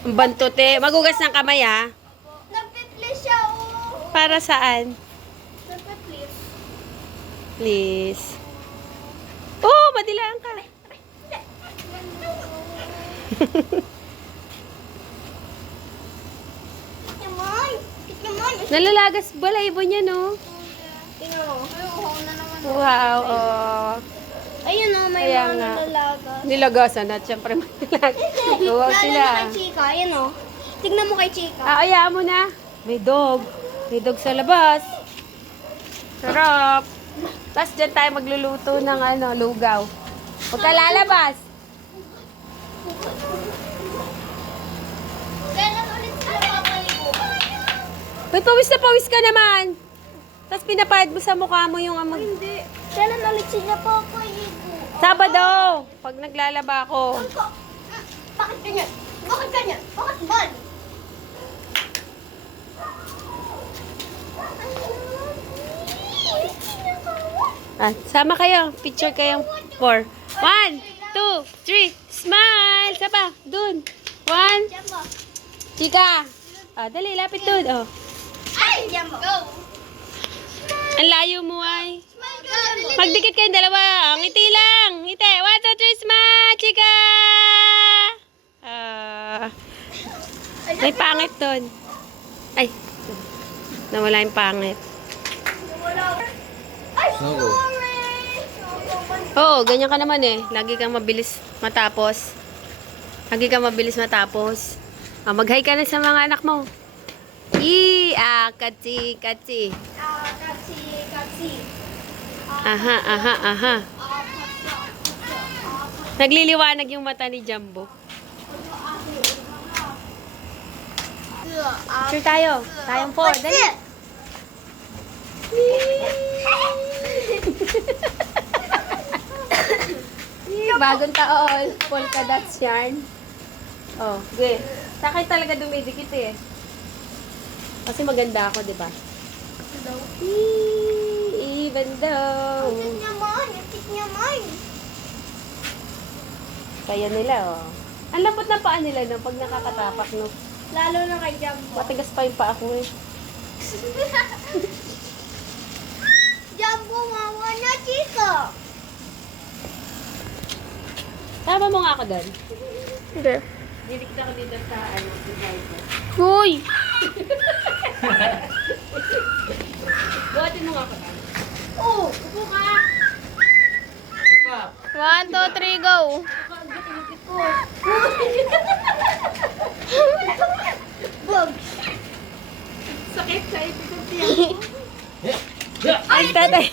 Ang bantote. Magugas ng kamay, ha? Nagpiplis siya, oh. Para saan? Nagpiplis. Please. Oh, madilaan ka. Naman. Naman. Nalalagas balahibo niya, no? Tingnan mo. Ay, uhaw na naman. Wow, oh. Ayun, oh. May Kaya mga nga. nalalagas. Nilagasan at syempre malilag. Wow Lalo sila. na kay Chika. Ayun, oh. Tignan mo kay Chika. Ayaan mo na. May dog. May dog sa labas. Sarap. Tapos dyan tayo magluluto ng lugaw. Huwag ka lalabas. Kailan ulit sila papaligo? May pawis ka naman. Tapos pinapahid mo sa mukha mo yung Hindi. Kailan ulit sila papaligo? Sabado. Pag naglalaba ako. Bakit ganyan? Bakit ganyan? Bakit ban? Sama kayo. Picture kayong 4. 1, 2, 3. Smile. Saba. Dun. 1. Jumbo. Chika. Dali. Lapit dun. Oh. Ay! Jumbo. Go. Ang layo mo ay. Smile ka, Jumbo. Magdikit kayong dalawa. Ngiti lang. Ngiti. 1, 2, 3. Smile. Chika. May pangit dun. Ay. Nawala yung pangit. Ay, sorry. Oo, ganyan ka naman eh. Lagi kang mabilis matapos. Mag-hi ka na sa mga anak mo. Katsi, katsi. Katsi. Aha. Nagliliwanag yung mata ni Jumbo. Sure tayo. Tayong 4. Dali. Bagong taon. Polka dots yarn. Oh, okay. Sa akin talaga dumidikit eh. Kasi maganda ako, di ba? Even though. Kaya nila, oh. Ang lambot na paa nila, no? Pag nakakatapak, no? Lalo na kay Jumbo. Matigas pa yung paa ko, eh. Jumbo, mawa na, Chika. Tama mo nga ako doon. Hindi. Didikta ko dito sa, divider. Hoy! Buhatin mo nga ako doon. Oh! Upo ka! 1, 2, 3, go! Bug! Sakit sa ipit ng tiyan. Ay, tatay.